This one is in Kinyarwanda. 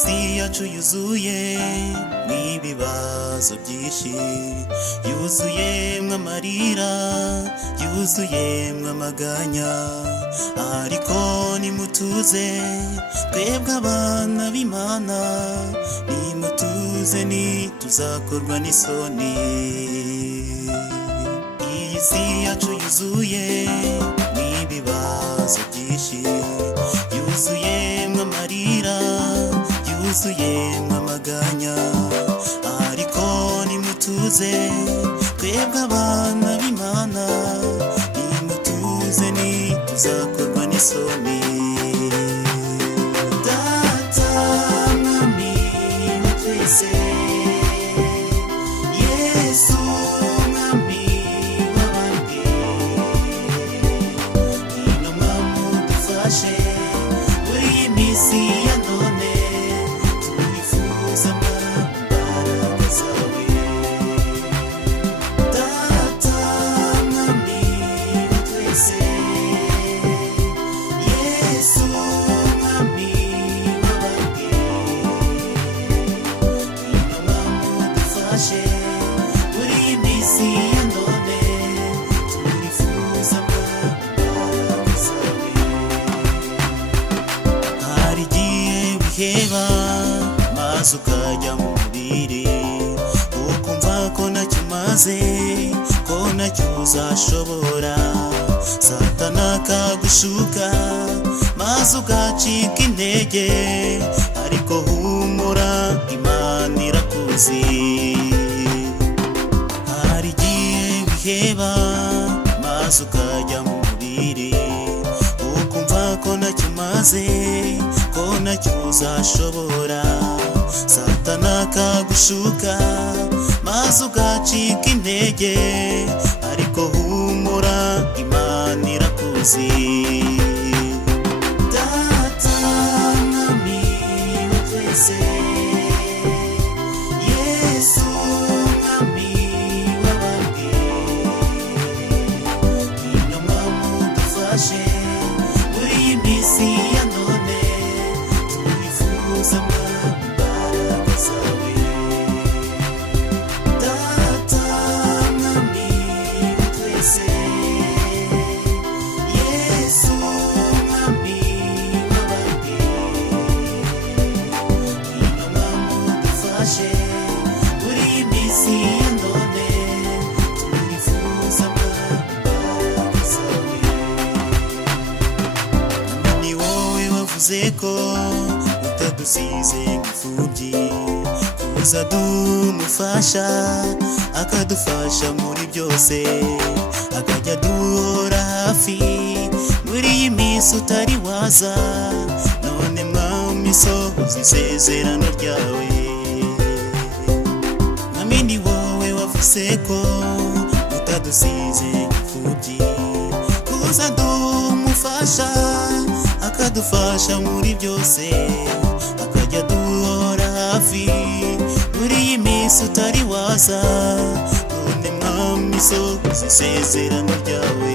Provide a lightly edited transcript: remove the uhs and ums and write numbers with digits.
isi yacu yuzuye n'ibibazo byinshi, yuzuyemwo amarira, yuzuyemwo amaganya, ariko nimutuze twebwe abana b'Imana, nimutuze ntituzakorwa n'isoni. Iyi si yacu yuzuye n'ibibazo byinshi, yuzuyemwo amarira, yuzuyemwo amaganya, ariko nimutuze twebwe abana b'Imana, nimutuze ntituzakorwa n'isoni. Data mwami wa twese, Yesu mwami w'abambwe, ngwino mwami udufashe muri iyi minsi ya none, twifuza imbaraga zawe. Data mwami wa twese, Yesu mwami w'abambwe, ngwino mwami udufashe muri iyi minsi ya none, twifuza imbaraga zawe. Hari igihe wiheba maze ukajya mu mubiri, ukumva ko ntacyo umaze, ko ntacyo uzashobora, Satani akagushuka maze ugacika intege, ariko humura Imana irakuzi. Hari igihe wiheba maze ukajya mu mubiri, ukumva ko ntacyo umaze, ko ntacyo uzashobora, Satani akagushuka maze ugacika intege, ariko humura Imana irakuzi. Data mwami wa twese, Yesu mwami w'abambwe, ngwino mwami udufashe muri iyi minsi ya none, twifuza imbaraga zawe. Data mwami wa twese, Yesu mwami w'abambwe, ngwino mwami udufashe muri iyi minsi ya none, twifuza imbaraga zawe. Ni wowe wavuze ko utadusize nk'imfubyi, kuza dumufasha akadufasha muri byose, akajya duhora hafi muri iyi minsi utari waza, none mwami sohoza isezerano ryawe. Mwami ni wowe wavuze ko utadusize nk'imfubyi, kuza dumufasha akadufasha muri byose, akajya duhora hafi muri iyi minsi utari waza, none mwami sohoza isezerano ryawe.